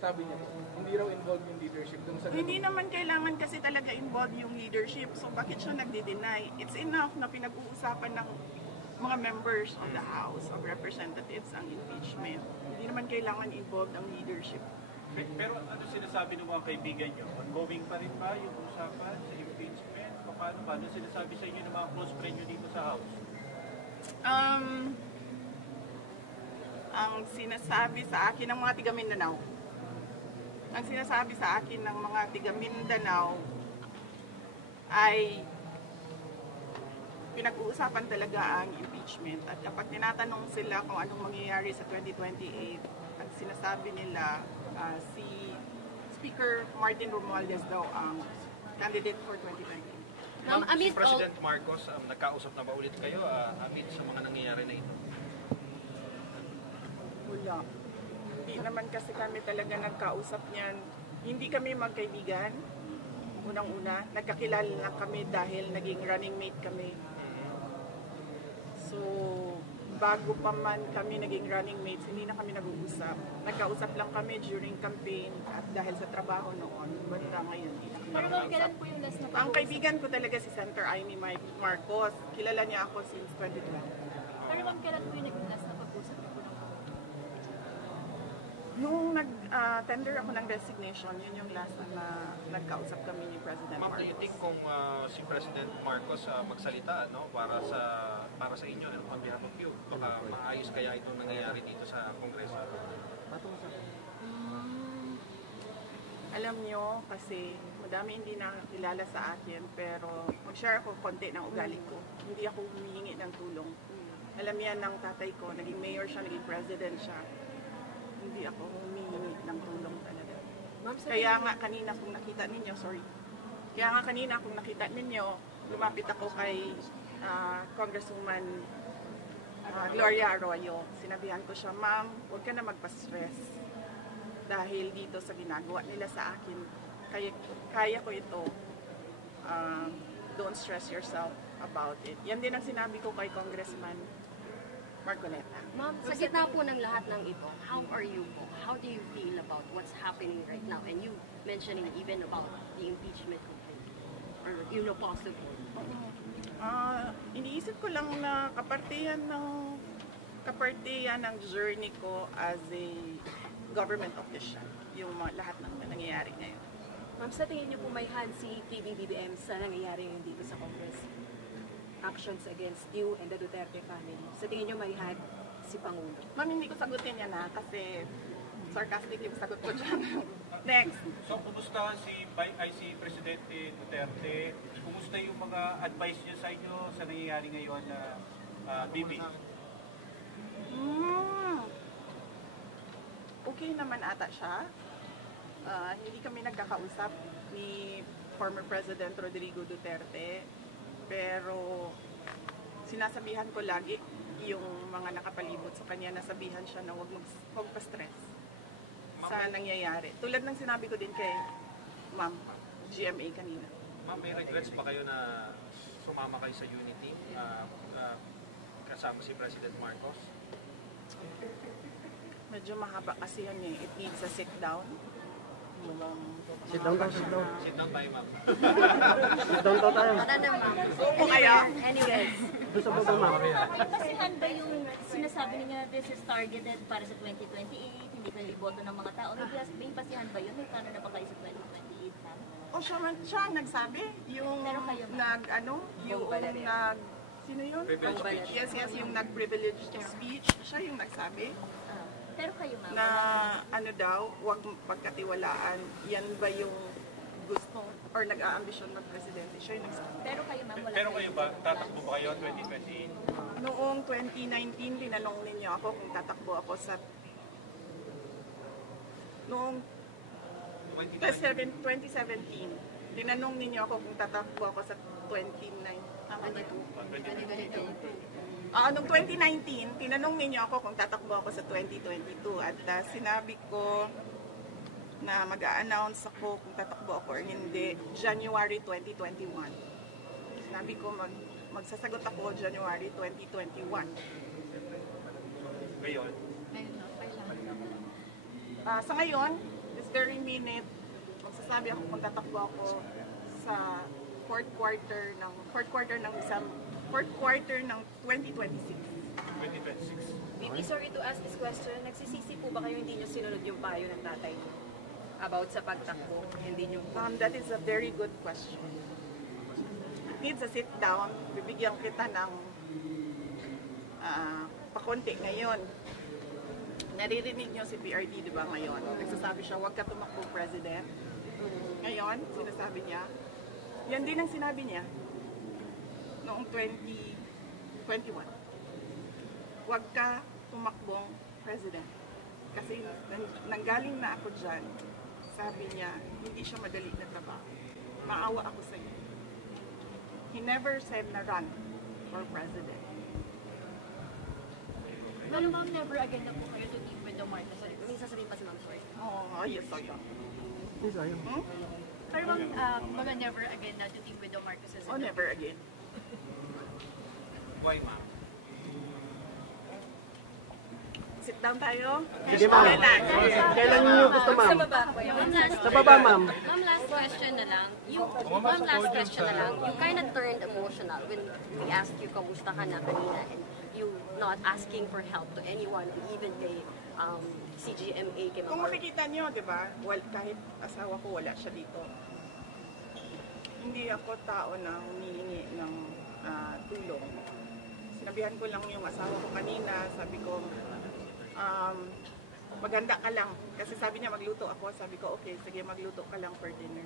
Sabi niya, hindi raw involved yung leadership dun sa... Hindi naman kailangan kasi talaga involved yung leadership. So bakit siya nagde-deny? It's enough na pinag-uusapan ng mga members of the House of Representatives ang impeachment. Hindi naman kailangan involved ang leadership. Pero ano sinasabi ng mga kaibigan nyo? Ongoing pa rin ba yung usapan sa impeachment? Paano sinasabi sa inyo ng mga close friend nyo dito sa House? Ang sinasabi sa akin ng mga tiga Mindanao, ang sinasabi sa akin ng mga tiga Mindanao ay pinag-uusapan talaga ang impeachment. At kapag tinatanong sila kung anong mangyayari sa 2028, ang sinasabi nila si Speaker Martin Romualdez daw ang candidate for 2028. Si President Marcos, nagkausap na ba ulit kayo amid sa mga nangyayari na ito? Wala. Hindi naman kasi kami talaga nagkausap niyan. Hindi kami magkaibigan. Unang-una, nagkakilala lang kami dahil naging running mate kami. So, bago pa man kami naging running mates, hindi na kami nag-uusap. Nagkausap lang kami during campaign at dahil sa trabaho noon. Banda ngayon, hindi na kami nag-uusap. Ang kaibigan ko talaga si Senator Amy Marcos. Kilala niya ako since 2012. Pero ma'am, kailan po yung naging last na pag-usap niyo po ng Nung nag-tender ako ng resignation, yun yung last na nagkausap kami ni President Ma'am, Marcos. do you think kung si President Marcos magsalita para sa inyo, on behalf of you, baka maayos kaya itong nangyayari dito sa Kongreso? Alam nyo, kasi madami hindi nakakilala sa akin, pero mag-share ako konti ng ugali ko. Hindi ako humihingi ng tulong. Alam yan ng tatay ko, naging mayor siya, naging president siya. Hindi ako humihingi ng tulong talaga. Kaya nga kanina kung nakita ninyo, lumapit ako kay Congresswoman Gloria Arroyo. Sinabihan ko siya, ma'am, huwag ka na magpa-stress. Dahil dito sa ginagawa nila sa akin, kaya ko ito. Don't stress yourself about it. Yan din ang sinabi ko kay Congressman Marcoleta. Ma'am, sa gitna po ng lahat ng ito, how are you po? How do you feel about what's happening right now? And you mentioning even about the impeachment complaint or possible. Iniisip ko lang na kapartihan ng journey ko as a government official, yung lahat ng nangyayari ngayon. Ma'am, sa tingin niyo po may hand si PBBM sa nangyayari ngayon dito sa Congress? Actions against you and the Duterte family. Sa tingin niyo may hand si Pangulo? Ma'am, hindi ko sagutin yan kasi sarcastic yung sagot ko dyan. Next. So, kumusta si Presidente Duterte? Kumusta yung mga advice niya sa inyo sa nangyayari ngayon na Bibi? Okay naman ata siya. Hindi kami nagkakausap ni former President Rodrigo Duterte. Pero sinasabihan ko lagi yung mga nakapalibot sa kanya, nasabihan siya na huwag pa-stress sa nangyayari. Tulad ng sinabi ko din kay Ma'am GMA kanina. Ma'am, may regrets ba kayo na sumama kayo sa Unity kasama si President Marcos? Medyo mahaba kasi yan eh. It needs a sit down. Sit down tayo, sit down. Sit down tayo, ma'am. Sit down tayo. Tara na, ma'am. Opo kaya? Anyways. Doon sa baba, ma'am. May basihan ba yung sinasabi niya this is targeted para sa 2028, hindi kayo iboto ng mga tao? May basihan ba yun? May plano na ba kayo sa 2028 na? O siya nagsabi, yung sino yun? Yes, yung nag-privileged speech, siya yung nagsabi. Pero kayo ma'am, Na huwag pagkatiwalaan, yan ba yung gusto or nag-aambisyon ng presidente? Siya yung nagsabi. pero kayo ma'am, wala Pero kayo ba, tatakbo ba kayo 2028? Noong 2019, tinanong ninyo ako kung tatakbo ako sa... Noong 2017, tinanong ninyo ako kung tatakbo ako sa 2022. Noong 2019, tinanong ninyo ako kung tatakbo ako sa 2022 at sinabi ko na mag-a-announce ako kung tatakbo ako or hindi January 2021. Sinabi ko magsasagot ako January 2021. Ngayon? Sa ngayon, very minute, magsasabi ako kung tatakbo ako sa fourth quarter ng 2026. 2026. VP, sorry to ask this question. Nagsisisi po ba kayo hindi nyo sinunod yung payo ng tatay nyo about sa pagtakbo? Hindi nyo That is a very good question. It needs a sit down. Bibigyan kita ng pakonti ngayon. Naririnig nyo si PRD, di ba, ngayon? Nagsasabi siya, huwag ka tumakbo, President. Ngayon, sinasabi niya, yan din ang sinabi niya noong 2021. Huwag ka tumakbong President. Kasi nanggaling na ako dyan, sabi niya, hindi siya madali na trabaho. Maawa ako sa iyo. He never said na run for President. Pero ma'am, never again na po kayo to team with the Marcoses. May sasabihin pa si Ma'am, sorry. Oh, yes, I am. Please, ayaw. Pero ma'am, mga never again na to team with the Marcoses. Oh, never again. Why, ma'am? Sit down tayo. Sige, ma'am. Kailan niyo gusto, ma'am? sa baba po yun? Ma'am, last Sa baba, ma'am. Ma'am, last question na lang. You kind of turned emotional when we asked you kamusta ka na kanina and you not asking for help to anyone, even kay CGMA, kay Kung Ma'am. makikita niyo, di ba, kahit asawa ko wala siya dito. Hindi ako tao na humihingi ng tulong. Sinabihan ko lang yung asawa ko kanina, sabi ko, maghanda ka lang. Kasi sabi niya magluto ako, sabi ko, okay, sige magluto ka lang for dinner.